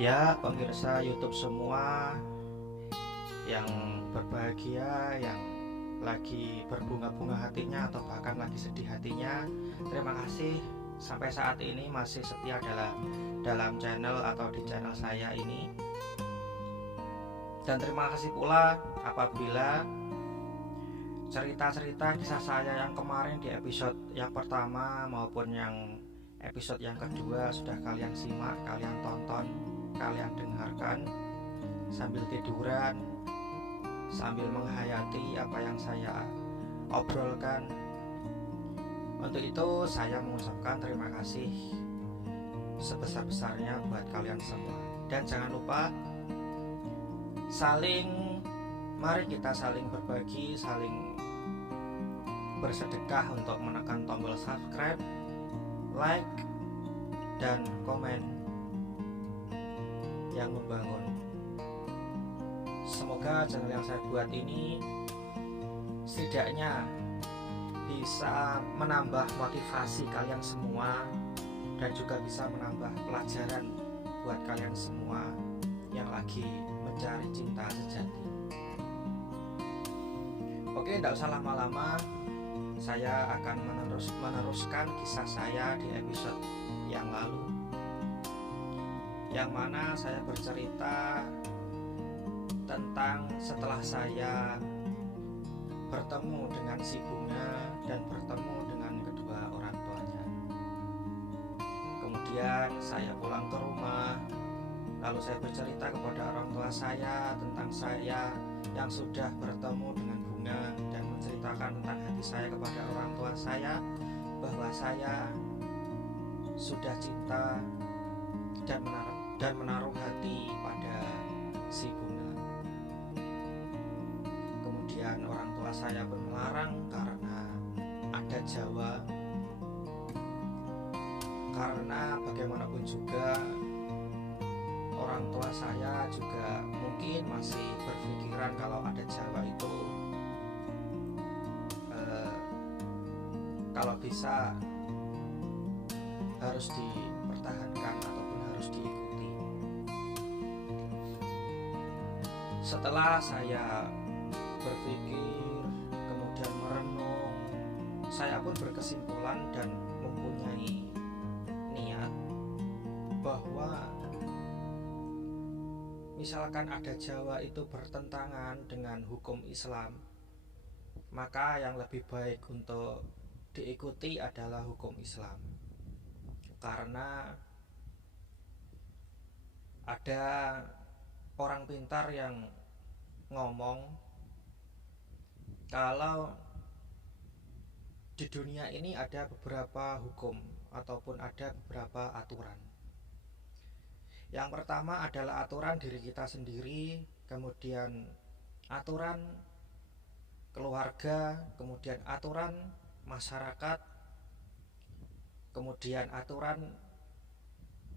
Ya, pemirsa YouTube semua yang berbahagia, yang lagi berbunga-bunga hatinya atau bahkan lagi sedih hatinya, terima kasih sampai saat ini masih setia dalam channel atau di channel saya ini. Dan terima kasih pula apabila cerita-cerita kisah saya yang kemarin di episode yang pertama maupun yang episode yang kedua sudah kalian simak, kalian tonton, kalian dengarkan sambil tiduran, sambil menghayati apa yang saya obrolkan. Untuk itu saya mengucapkan terima kasih sebesar-besarnya buat kalian semua. Dan jangan lupa mari kita saling berbagi, saling bersedekah untuk menekan tombol subscribe, like, dan komen yang membangun. Semoga channel yang saya buat ini setidaknya bisa menambah motivasi kalian semua dan juga bisa menambah pelajaran buat kalian semua yang lagi mencari cinta sejati. Oke, tidak usah lama-lama, saya akan meneruskan kisah saya di episode yang lalu, yang mana saya bercerita tentang setelah saya bertemu dengan si bunga dan bertemu dengan kedua orang tuanya. Kemudian saya pulang ke rumah, lalu saya bercerita kepada orang tua saya tentang saya yang sudah bertemu dengan bunga dan menceritakan tentang hati saya kepada orang tua saya, bahwa saya sudah cinta dan menaruh hati pada si bunga. Kemudian orang tua saya pun melarang karena ada Jawa, karena bagaimanapun juga orang tua saya juga mungkin masih berpikiran kalau ada Jawa itu kalau bisa harus dipertahankan ataupun harus diikuti. Setelah saya berpikir, kemudian merenung, saya pun berkesimpulan dan mempunyai niat bahwa misalkan ada Jawa itu bertentangan dengan hukum Islam, maka yang lebih baik untuk diikuti adalah hukum Islam. Karena ada orang pintar yang ngomong kalau di dunia ini ada beberapa hukum ataupun ada beberapa aturan. Yang pertama adalah aturan diri kita sendiri, kemudian aturan keluarga, kemudian aturan masyarakat, kemudian aturan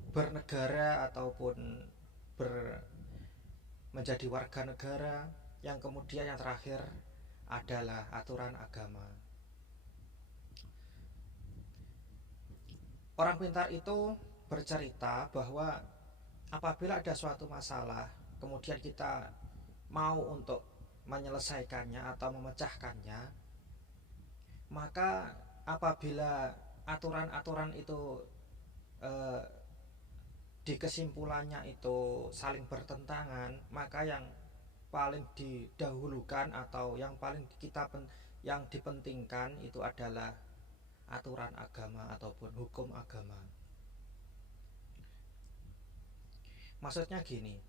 bernegara ataupun menjadi warga negara, yang kemudian yang terakhir adalah aturan agama. Orang pintar itu bercerita bahwa apabila ada suatu masalah, kemudian kita mau untuk menyelesaikannya atau memecahkannya, maka apabila aturan-aturan itu di kesimpulannya itu saling bertentangan, maka yang paling didahulukan atau yang paling yang dipentingkan itu adalah aturan agama ataupun hukum agama. Maksudnya gini,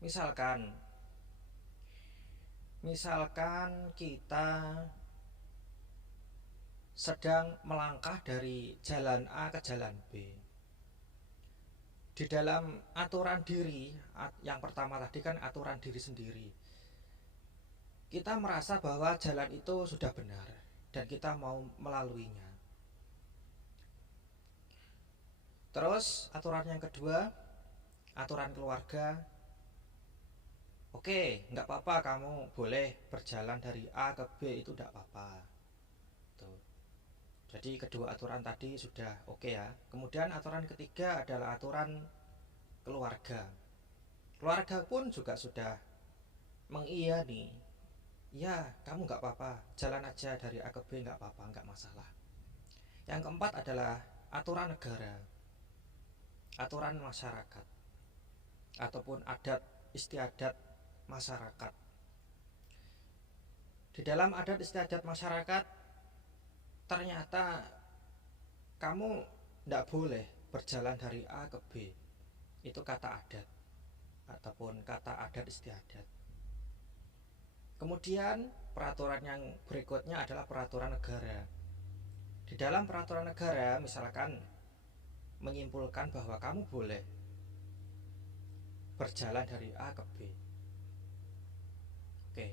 misalkan kita sedang melangkah dari jalan A ke jalan B. Di dalam aturan diri, yang pertama tadi kan aturan diri sendiri, kita merasa bahwa jalan itu sudah benar dan kita mau melaluinya. Terus aturan yang kedua, aturan keluarga. Oke, nggak apa-apa, kamu boleh berjalan dari A ke B, itu nggak apa-apa. Tuh. Jadi kedua aturan tadi sudah oke ya. Kemudian aturan ketiga adalah aturan keluarga. Keluarga pun juga sudah mengiyani, ya kamu nggak apa-apa, jalan aja dari A ke B, nggak apa-apa, nggak masalah. Yang keempat adalah aturan negara, aturan masyarakat, ataupun adat istiadat masyarakat. Di dalam adat istiadat masyarakat, ternyata kamu tidak boleh berjalan dari A ke B. Itu kata adat ataupun kata adat istiadat. Kemudian peraturan yang berikutnya adalah peraturan negara. Di dalam peraturan negara misalkan menyimpulkan bahwa kamu boleh berjalan dari A ke B. Oke.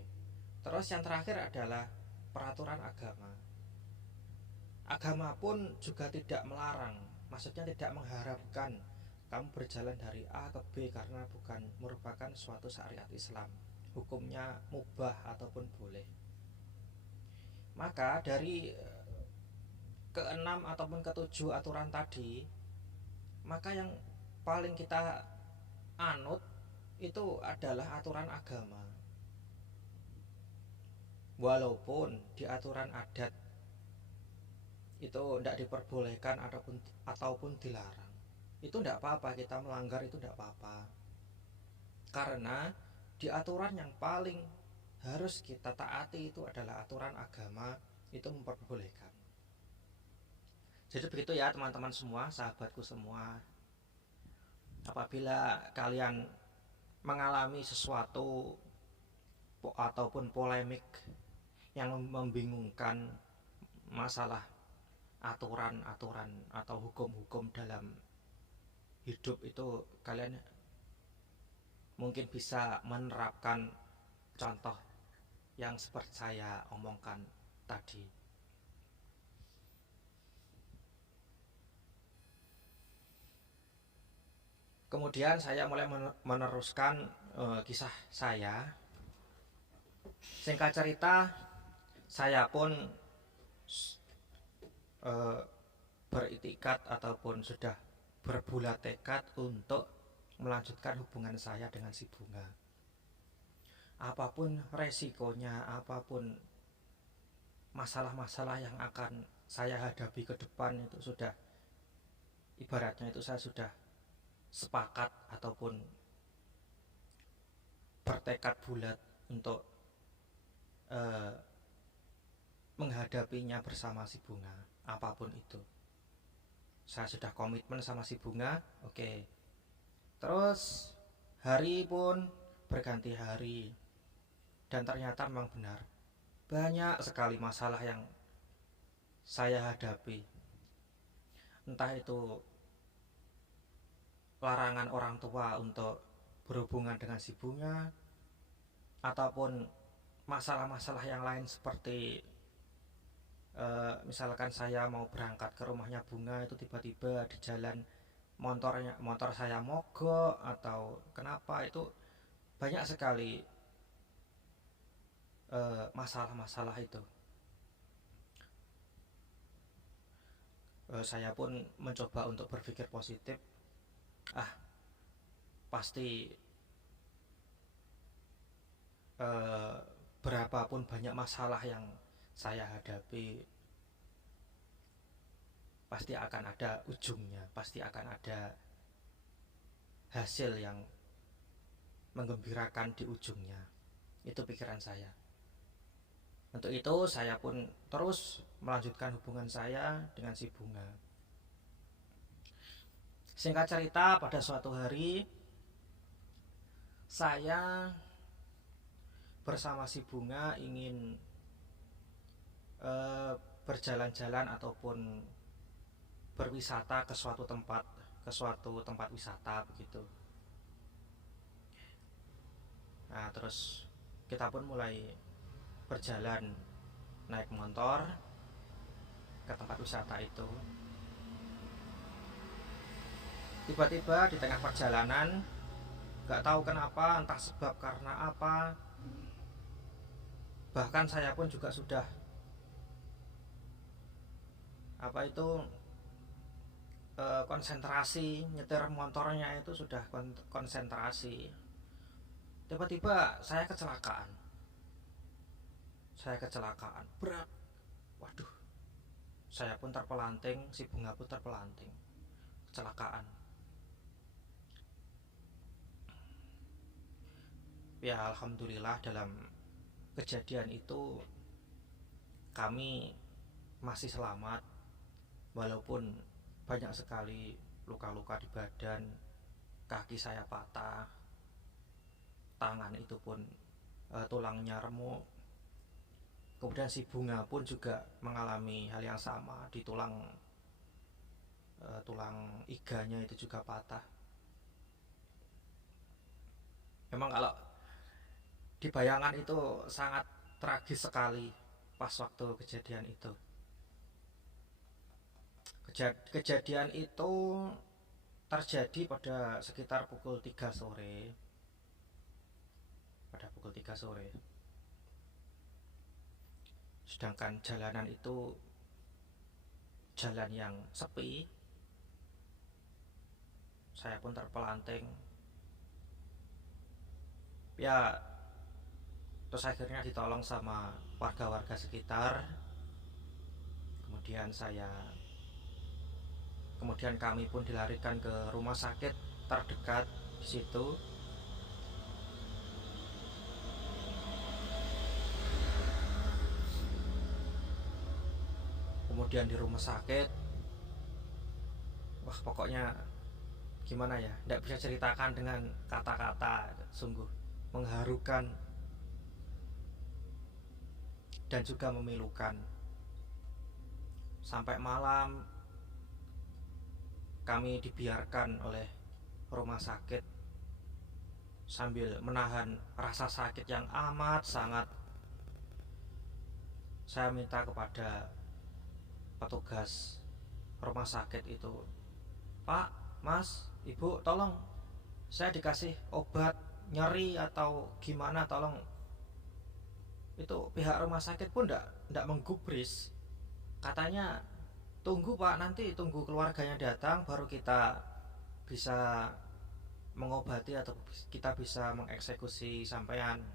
Terus yang terakhir adalah peraturan agama. Agama pun juga tidak melarang, maksudnya tidak mengharapkan kamu berjalan dari A ke B karena bukan merupakan suatu syariat Islam. Hukumnya mubah ataupun boleh. Maka dari keenam ataupun ketujuh aturan tadi, maka yang paling kita anut itu adalah aturan agama. Walaupun di aturan adat itu tidak diperbolehkan ataupun dilarang, itu tidak apa-apa, kita melanggar itu tidak apa-apa, karena di aturan yang paling harus kita taati itu adalah aturan agama, itu memperbolehkan. Jadi begitu ya teman-teman semua, sahabatku semua. Apabila kalian mengalami sesuatu ataupun polemik yang membingungkan masalah aturan-aturan atau hukum-hukum dalam hidup itu, kalian mungkin bisa menerapkan contoh yang seperti saya omongkan tadi. Kemudian saya mulai meneruskan kisah saya. Singkat cerita, saya pun beritikat ataupun sudah berbulat tekad untuk melanjutkan hubungan saya dengan si Bunga. Apapun resikonya, apapun masalah-masalah yang akan saya hadapi ke depan, itu sudah ibaratnya itu saya sudah sepakat ataupun bertekad bulat untuk menghadapinya bersama si Bunga. Apapun itu, saya sudah komitmen sama si Bunga. Oke. Terus hari pun berganti hari, dan ternyata memang benar banyak sekali masalah yang saya hadapi. Entah itu larangan orang tua untuk berhubungan dengan si Bunga, ataupun masalah-masalah yang lain seperti misalkan saya mau berangkat ke rumahnya Bunga, itu tiba-tiba di jalan motor saya mogok atau kenapa, itu banyak sekali masalah-masalah itu. Saya pun mencoba untuk berpikir positif. Pasti berapapun banyak masalah yang saya hadapi, pasti akan ada ujungnya, pasti akan ada hasil yang menggembirakan di ujungnya. Itu pikiran saya. Untuk itu saya pun terus melanjutkan hubungan saya dengan si Bunga. Singkat cerita, pada suatu hari saya bersama si Bunga ingin berjalan-jalan ataupun berwisata ke suatu tempat wisata begitu. Nah, terus kita pun mulai berjalan naik motor ke tempat wisata itu. Tiba-tiba di tengah perjalanan, gak tahu kenapa, entah sebab karena apa, bahkan saya pun juga sudah konsentrasi nyetir motornya, itu sudah konsentrasi. Tiba-tiba saya kecelakaan berat. Waduh, saya pun terpelanting, si bunga pun terpelanting, kecelakaan. Ya alhamdulillah dalam kejadian itu kami masih selamat, walaupun banyak sekali luka-luka di badan. Kaki saya patah, tangan itu pun tulangnya remuk. Kemudian si bunga pun juga mengalami hal yang sama, di tulang iganya itu juga patah. Memang kalau di bayangan itu sangat tragis sekali pas waktu kejadian itu. Kejadian itu terjadi pada sekitar pukul 3 sore. Pada pukul 3 sore. Sedangkan jalanan itu jalan yang sepi. Saya pun terpelanting. Ya, terus akhirnya ditolong sama warga-warga sekitar. Kemudian kami pun dilarikan ke rumah sakit terdekat di situ. Kemudian di rumah sakit, wah pokoknya gimana ya, tidak bisa ceritakan dengan kata-kata, sungguh mengharukan dan juga memilukan. Sampai malam kami dibiarkan oleh rumah sakit sambil menahan rasa sakit yang amat sangat. Saya minta kepada petugas rumah sakit itu, Pak, Mas, Ibu, tolong saya dikasih obat nyeri atau gimana, tolong. Itu pihak rumah sakit pun tidak menggubris. Katanya, tunggu Pak, nanti tunggu keluarganya datang baru kita bisa mengobati atau kita bisa mengeksekusi sampean.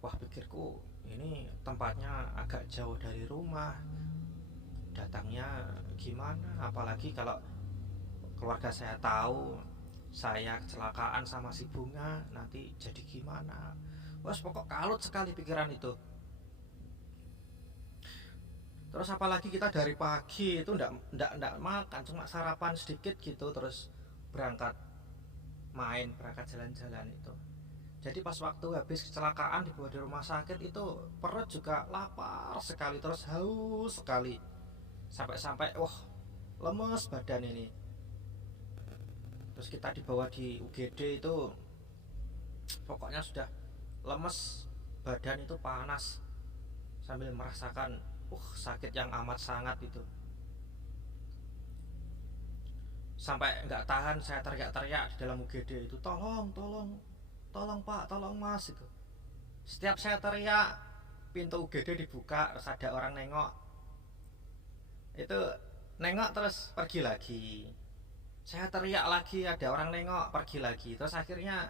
Wah, pikirku ini tempatnya agak jauh dari rumah, datangnya gimana, apalagi kalau keluarga saya tahu saya kecelakaan sama si bunga, nanti jadi gimana. Wah, pokok kalut sekali pikiran itu. Terus apalagi kita dari pagi itu ndak makan, cuma sarapan sedikit gitu, terus berangkat jalan-jalan itu. Jadi pas waktu habis kecelakaan dibawa di rumah sakit itu perut juga lapar sekali, terus haus sekali. Sampai wah, lemes badan ini. Terus kita dibawa di UGD itu pokoknya sudah lemes, badan itu panas, sambil merasakan sakit yang amat sangat itu. Sampai nggak tahan saya teriak-teriak di dalam UGD itu, tolong Pak, tolong Mas itu. Setiap saya teriak, pintu UGD dibuka, terus ada orang nengok. Itu nengok terus pergi lagi. Saya teriak lagi, ada orang nengok, pergi lagi. Terus akhirnya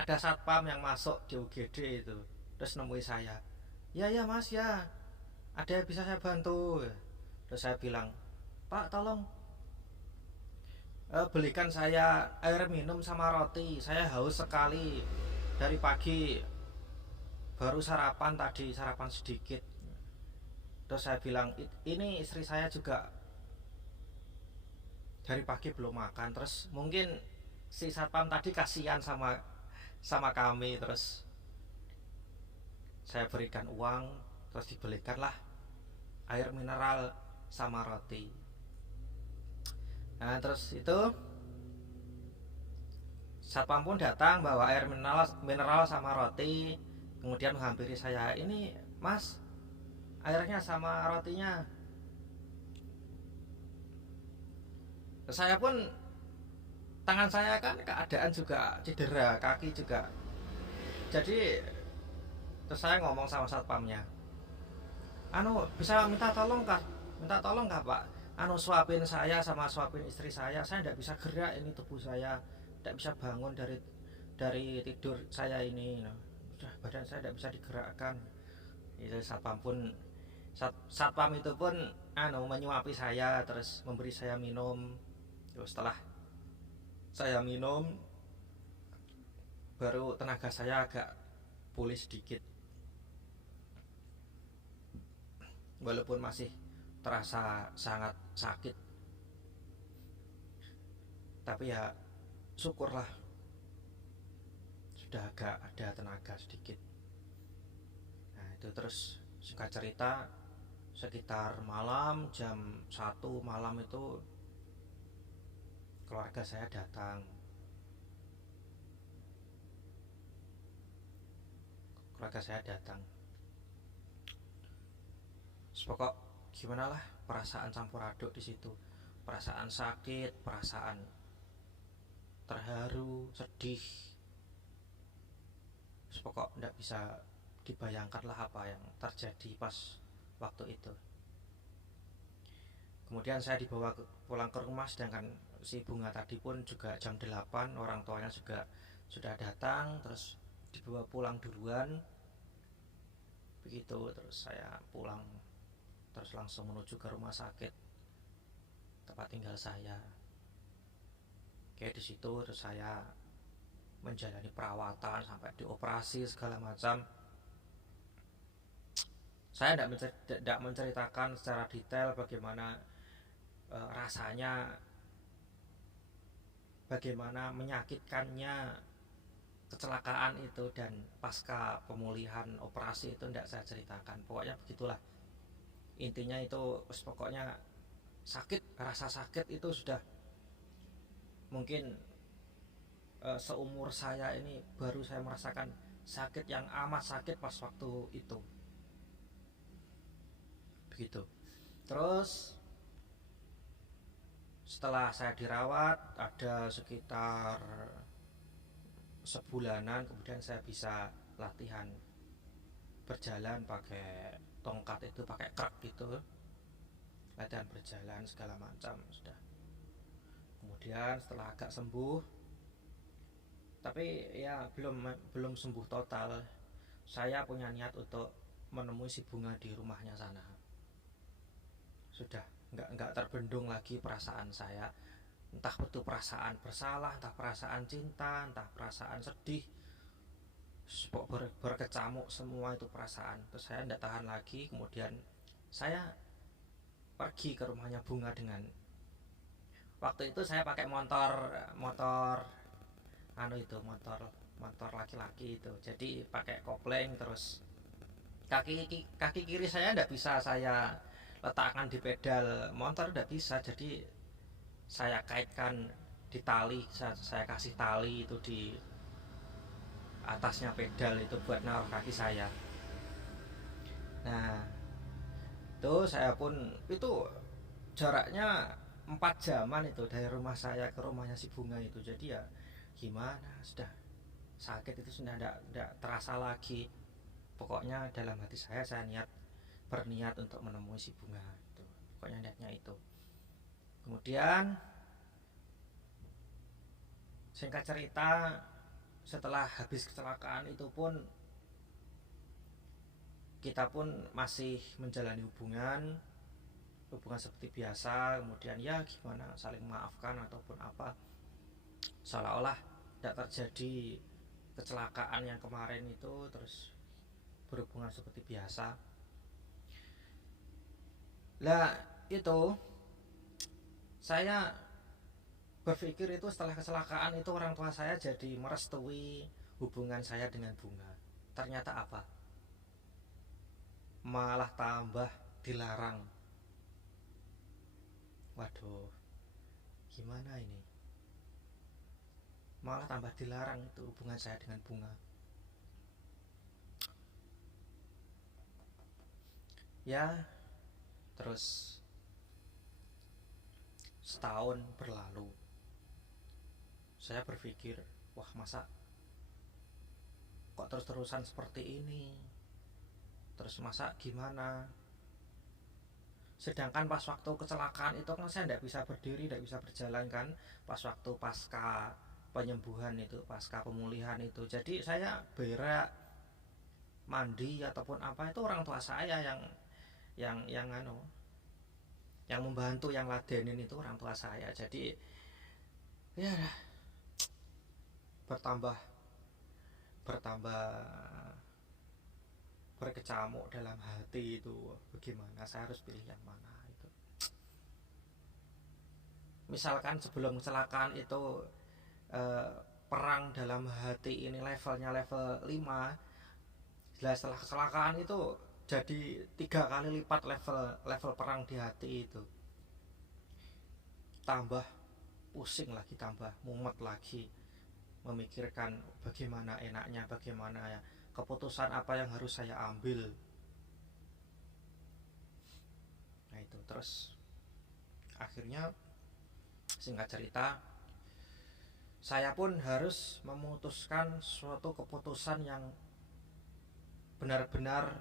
ada satpam yang masuk di UGD itu, terus nemui saya. Ya Mas ya, ada yang bisa saya bantu. Terus saya bilang, Pak tolong belikan saya air minum sama roti, saya haus sekali, dari pagi baru sarapan tadi, sarapan sedikit. Terus saya bilang, ini istri saya juga dari pagi belum makan. Terus mungkin si satpam tadi kasihan sama kami, terus saya berikan uang, terus dibelikanlah air mineral sama roti. Nah terus itu satpam pun datang bawa air mineral sama roti, kemudian menghampiri saya, ini Mas, airnya sama rotinya. Saya pun, tangan saya kan keadaan juga cedera, kaki juga. Jadi terus saya ngomong sama satpamnya, bisa minta tolong kah Pak, suapin saya sama suapin istri saya tidak bisa gerak, ini tubuh saya tidak bisa bangun dari tidur saya ini, nah, sudah badan saya tidak bisa digerakkan. Itu satpam itu pun menyuapi saya, terus memberi saya minum. Terus setelah saya minum, baru tenaga saya agak pulih sedikit, walaupun masih terasa sangat sakit, tapi ya syukurlah sudah agak ada tenaga sedikit. Nah itu terus singkat cerita, sekitar malam jam 1 malam itu keluarga saya datang. Sepokok gimana lah, perasaan campur aduk di situ, perasaan sakit, perasaan terharu, sedih. Sepokok tidak bisa dibayangkan lah apa yang terjadi pas waktu itu. Kemudian saya dibawa pulang ke rumah, sedangkan si Bunga tadi pun juga jam 8 orang tuanya juga sudah datang, terus dibawa pulang duluan. Begitu terus saya pulang, terus langsung menuju ke rumah sakit tempat tinggal saya. Kayak di situ terus saya menjalani perawatan sampai dioperasi segala macam. Saya tidak menceritakan secara detail bagaimana rasanya, bagaimana menyakitkannya kecelakaan itu, dan pasca pemulihan operasi itu tidak saya ceritakan. Pokoknya begitulah intinya. Itu pokoknya sakit, rasa sakit itu sudah mungkin seumur saya ini baru saya merasakan sakit yang amat sakit pas waktu itu. Begitu. Terus setelah saya dirawat ada sekitar sebulanan, kemudian saya bisa latihan berjalan pakai tongkat itu, pakai kruk gitu, latihan berjalan segala macam sudah. Kemudian setelah agak sembuh, tapi ya belum sembuh total, saya punya niat untuk menemui si Bunga di rumahnya sana. Sudah nggak terbendung lagi perasaan saya, entah itu perasaan bersalah, entah perasaan cinta, entah perasaan sedih, berkecamuk semua itu perasaan. Terus saya tidak tahan lagi, kemudian saya pergi ke rumahnya Bunga dengan, waktu itu saya pakai motor motor laki-laki itu, jadi pakai kopling. Terus kaki kiri saya tidak bisa saya letakkan di pedal motor, tidak bisa, jadi saya kaitkan di tali, saya kasih tali itu di atasnya pedal itu buat naruh kaki saya. Nah itu saya pun, itu jaraknya 4 jaman itu dari rumah saya ke rumahnya si Bunga itu. Jadi ya gimana, sudah sakit itu sudah tidak terasa lagi. Pokoknya dalam hati saya berniat untuk menemui si Bunga itu. Pokoknya niatnya itu. Kemudian singkat cerita, setelah habis kecelakaan itu pun kita pun masih menjalani hubungan seperti biasa. Kemudian ya gimana, saling memaafkan ataupun apa, seolah-olah tidak terjadi kecelakaan yang kemarin itu, terus berhubungan seperti biasa. Lah itu saya berpikir itu setelah kecelakaan itu orang tua saya jadi merestui hubungan saya dengan Bunga. Ternyata apa? Malah tambah dilarang. Waduh, gimana ini? Malah tambah dilarang itu hubungan saya dengan Bunga. Ya, terus setahun berlalu. Saya berpikir, wah masa kok terus-terusan seperti ini? Terus masa gimana? Sedangkan pas waktu kecelakaan itu kan saya tidak bisa berdiri, tidak bisa berjalan kan. Pas waktu pasca penyembuhan itu, pasca pemulihan itu. Jadi saya berak, mandi ataupun apa itu orang tua saya yang anu, yang membantu, yang ladenin itu orang tua saya. Jadi ya bertambah bertambah berkecamuk dalam hati itu, bagaimana saya harus pilih yang mana itu. Misalkan sebelum kecelakaan itu perang dalam hati ini levelnya level 5, setelah kecelakaan itu jadi 3 kali lipat level perang di hati itu. Tambah pusing lagi, tambah mumet lagi, memikirkan bagaimana enaknya, bagaimana ya keputusan apa yang harus saya ambil. Nah itu terus akhirnya, singkat cerita, saya pun harus memutuskan suatu keputusan yang benar-benar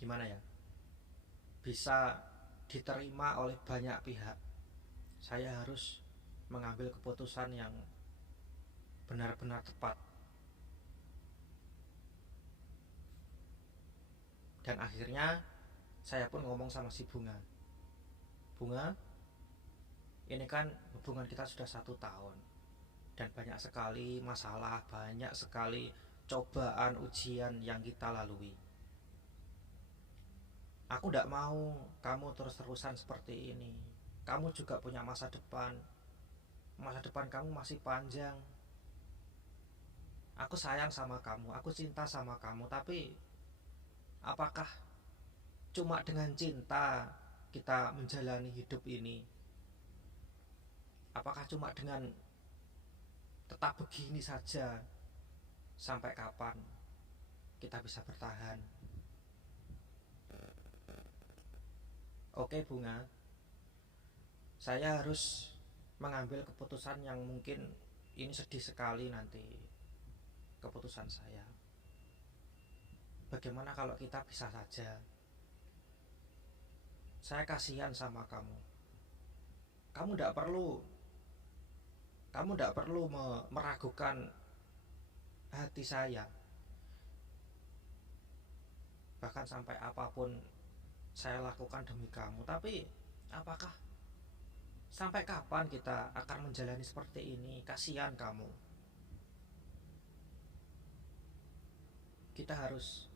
gimana ya, bisa diterima oleh banyak pihak. Saya harus mengambil keputusan yang benar-benar tepat. Dan akhirnya saya pun ngomong sama si Bunga, ini kan hubungan kita sudah 1 tahun dan banyak sekali masalah, banyak sekali cobaan, ujian yang kita lalui. Aku tidak mau kamu terus-terusan seperti ini. Kamu juga punya masa depan. Masa depan kamu masih panjang. Aku sayang sama kamu, aku cinta sama kamu, tapi apakah cuma dengan cinta kita menjalani hidup ini? Apakah cuma dengan tetap begini saja? Sampai kapan kita bisa bertahan? Oke Bunga, saya harus mengambil keputusan yang mungkin ini sedih sekali nanti keputusan saya. Bagaimana kalau kita pisah saja? Saya kasihan sama kamu. Kamu tidak perlu meragukan hati saya. Bahkan sampai apapun saya lakukan demi kamu. Tapi apakah sampai kapan kita akan menjalani seperti ini? Kasihan kamu. Kita harus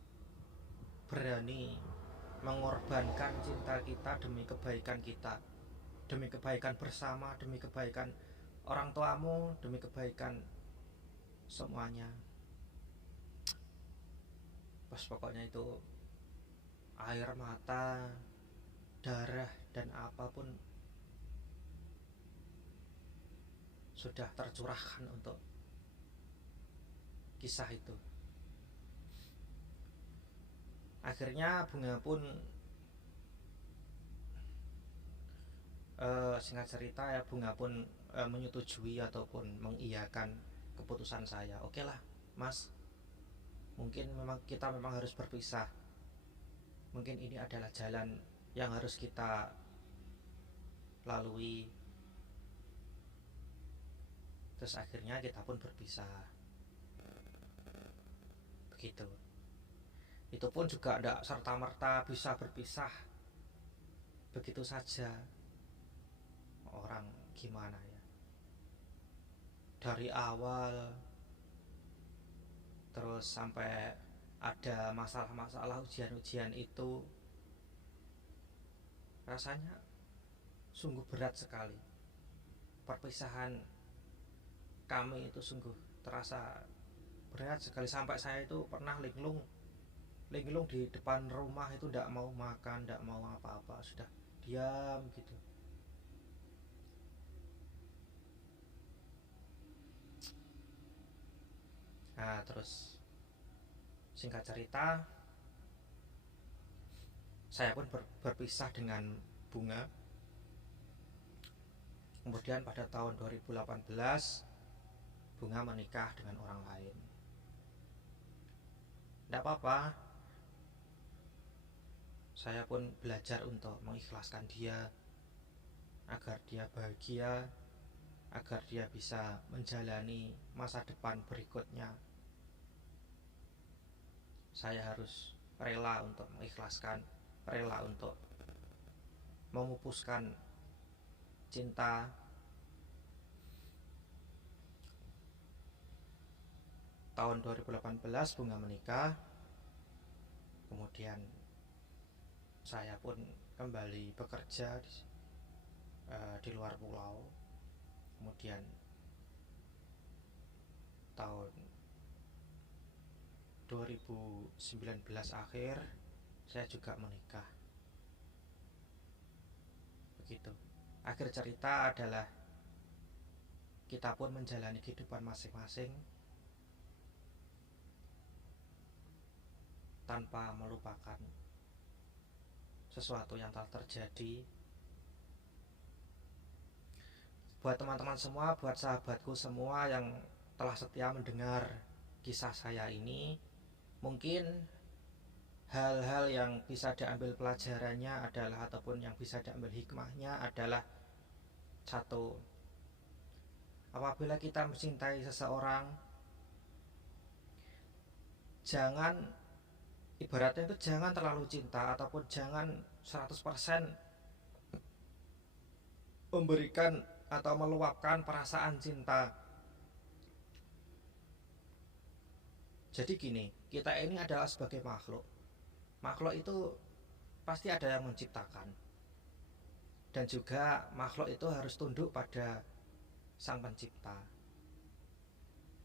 berani mengorbankan cinta kita demi kebaikan kita, demi kebaikan bersama, demi kebaikan orang tuamu, demi kebaikan semuanya. Pas pokoknya itu air mata, darah, dan apapun sudah tercurahkan untuk kisah itu. Akhirnya Bunga pun singkat cerita ya, Bunga pun menyetujui ataupun mengiyakan keputusan saya. Oke lah Mas, mungkin kita memang harus berpisah. Mungkin ini adalah jalan yang harus kita lalui. Terus akhirnya kita pun berpisah. Begitu. Itu pun juga tidak serta-merta bisa berpisah begitu saja. Orang gimana ya, dari awal terus sampai ada masalah-masalah, ujian-ujian itu rasanya sungguh berat sekali. Perpisahan kami itu sungguh terasa berat sekali. Sampai saya itu pernah linglung di depan rumah itu, tidak mau makan, tidak mau apa-apa, sudah diam gitu. Nah terus singkat cerita, saya pun berpisah dengan Bunga. Kemudian pada tahun 2018 Bunga menikah dengan orang lain. Tidak apa-apa, saya pun belajar untuk mengikhlaskan dia agar dia bahagia, agar dia bisa menjalani masa depan berikutnya. Saya harus rela untuk mengikhlaskan, rela untuk memupuskan cinta. Tahun 2018 Bunga menikah, kemudian saya pun kembali bekerja di luar pulau. Kemudian tahun 2019 akhir saya juga menikah. Begitu. Akhir cerita adalah kita pun menjalani kehidupan masing-masing tanpa melupakan sesuatu yang telah terjadi. Buat teman-teman semua, buat sahabatku semua yang telah setia mendengar kisah saya ini, mungkin hal-hal yang bisa diambil pelajarannya adalah, ataupun yang bisa diambil hikmahnya adalah, satu, apabila kita mencintai seseorang, jangan, ibaratnya itu jangan terlalu cinta, ataupun jangan 100% memberikan atau meluapkan perasaan cinta. Jadi gini, kita ini adalah sebagai makhluk. Makhluk itu pasti ada yang menciptakan. Dan juga makhluk itu harus tunduk pada Sang Pencipta.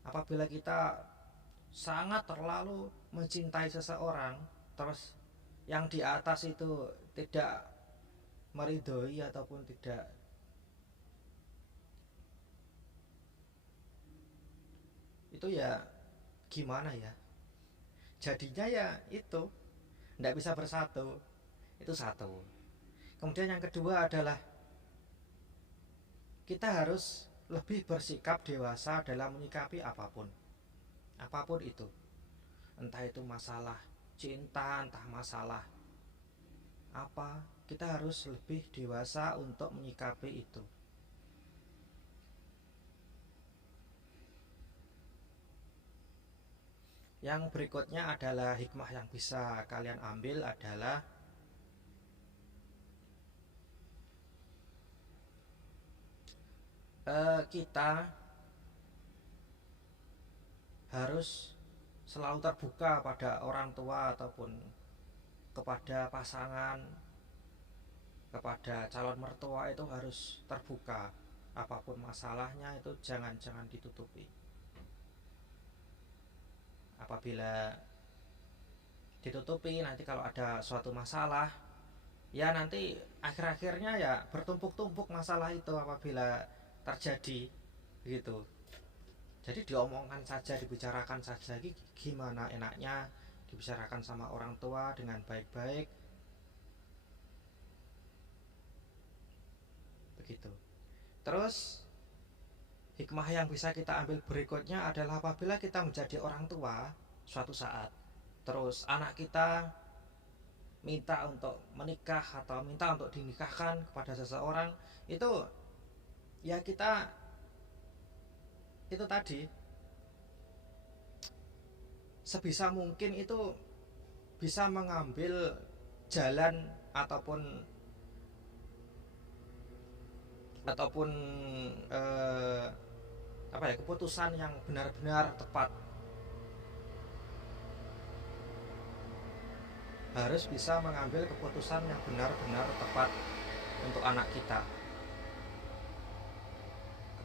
Apabila kita sangat terlalu mencintai seseorang, terus yang di atas itu tidak meridhoi ataupun tidak, itu ya gimana ya, jadinya ya itu tidak bisa bersatu. Itu satu. Kemudian yang kedua adalah kita harus lebih bersikap dewasa dalam menyikapi apapun itu, entah itu masalah cinta, entah masalah apa, kita harus lebih dewasa untuk menyikapi itu. Yang berikutnya adalah hikmah yang bisa kalian ambil adalah kita harus selalu terbuka pada orang tua ataupun kepada pasangan, kepada calon mertua, itu harus terbuka. Apapun masalahnya itu jangan ditutupi. Apabila ditutupi, nanti kalau ada suatu masalah, ya nanti akhir-akhirnya ya bertumpuk-tumpuk masalah itu apabila terjadi gitu. Jadi diomongkan saja, dibicarakan saja, gimana enaknya dibicarakan sama orang tua dengan baik-baik, begitu. Terus hikmah yang bisa kita ambil berikutnya adalah apabila kita menjadi orang tua suatu saat, terus anak kita minta untuk menikah atau minta untuk dinikahkan kepada seseorang, itu ya kita itu tadi sebisa mungkin itu bisa mengambil jalan ataupun keputusan yang benar-benar tepat. Harus bisa mengambil keputusan yang benar-benar tepat untuk anak kita,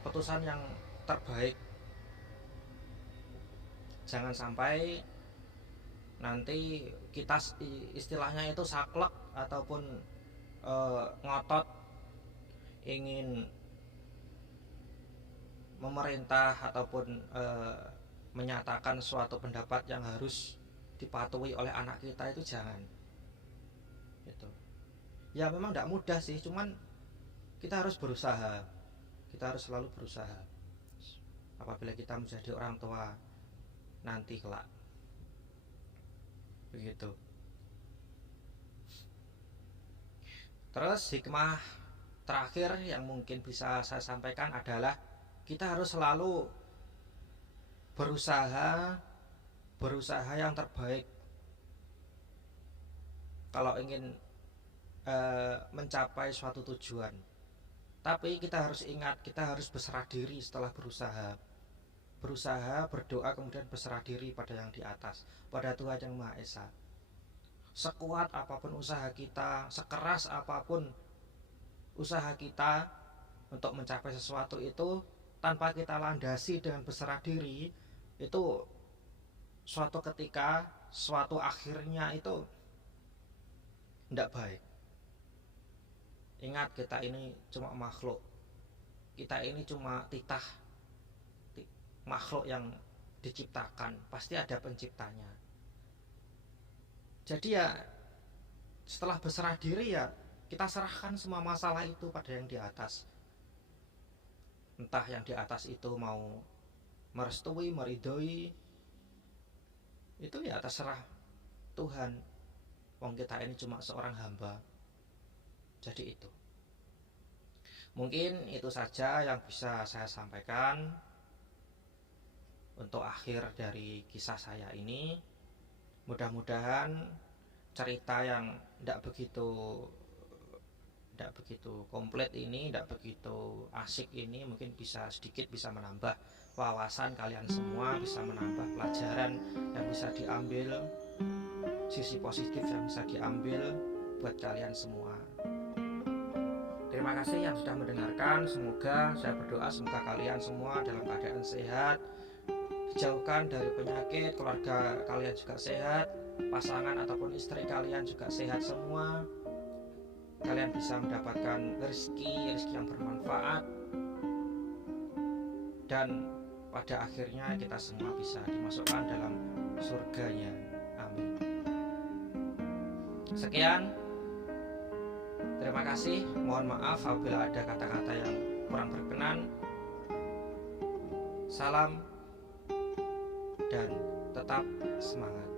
keputusan yang terbaik. Jangan sampai nanti kita istilahnya itu saklek ataupun ngotot ingin memerintah ataupun menyatakan suatu pendapat yang harus dipatuhi oleh anak kita, itu jangan gitu. Ya memang tidak mudah sih, cuman kita harus berusaha, kita harus selalu berusaha apabila kita menjadi orang tua nanti kelak, begitu. Terus hikmah terakhir yang mungkin bisa saya sampaikan adalah kita harus selalu berusaha yang terbaik kalau ingin mencapai suatu tujuan. Tapi kita harus ingat, kita harus berserah diri setelah berusaha, berdoa, kemudian berserah diri pada yang di atas, pada Tuhan Yang Maha Esa. Sekuat apapun usaha kita, sekeras apapun usaha kita untuk mencapai sesuatu itu, tanpa kita landasi dengan berserah diri, itu suatu ketika, suatu akhirnya itu tidak baik. Ingat, kita ini cuma makhluk, kita ini cuma titah, makhluk yang diciptakan, pasti ada penciptanya. Jadi ya, setelah berserah diri ya, kita serahkan semua masalah itu pada yang di atas. Entah yang di atas itu mau merestui, meridhoi, itu ya terserah Tuhan. Wong kita ini cuma seorang hamba. Jadi itu. Mungkin itu saja yang bisa saya sampaikan untuk akhir dari kisah saya ini. Mudah-mudahan cerita yang tidak begitu komplit ini, tidak begitu asik ini, mungkin bisa sedikit bisa menambah wawasan kalian semua, bisa menambah pelajaran yang bisa diambil, sisi positif yang bisa diambil buat kalian semua. Terima kasih yang sudah mendengarkan. Saya berdoa semoga kalian semua dalam keadaan sehat, dijauhkan dari penyakit, keluarga kalian juga sehat, pasangan ataupun istri kalian juga sehat semua. Kalian bisa mendapatkan rezeki yang bermanfaat, dan pada akhirnya kita semua bisa dimasukkan dalam surganya. Amin. Sekian. Terima kasih. Mohon maaf apabila ada kata-kata yang kurang berkenan. Salam dan tetap semangat.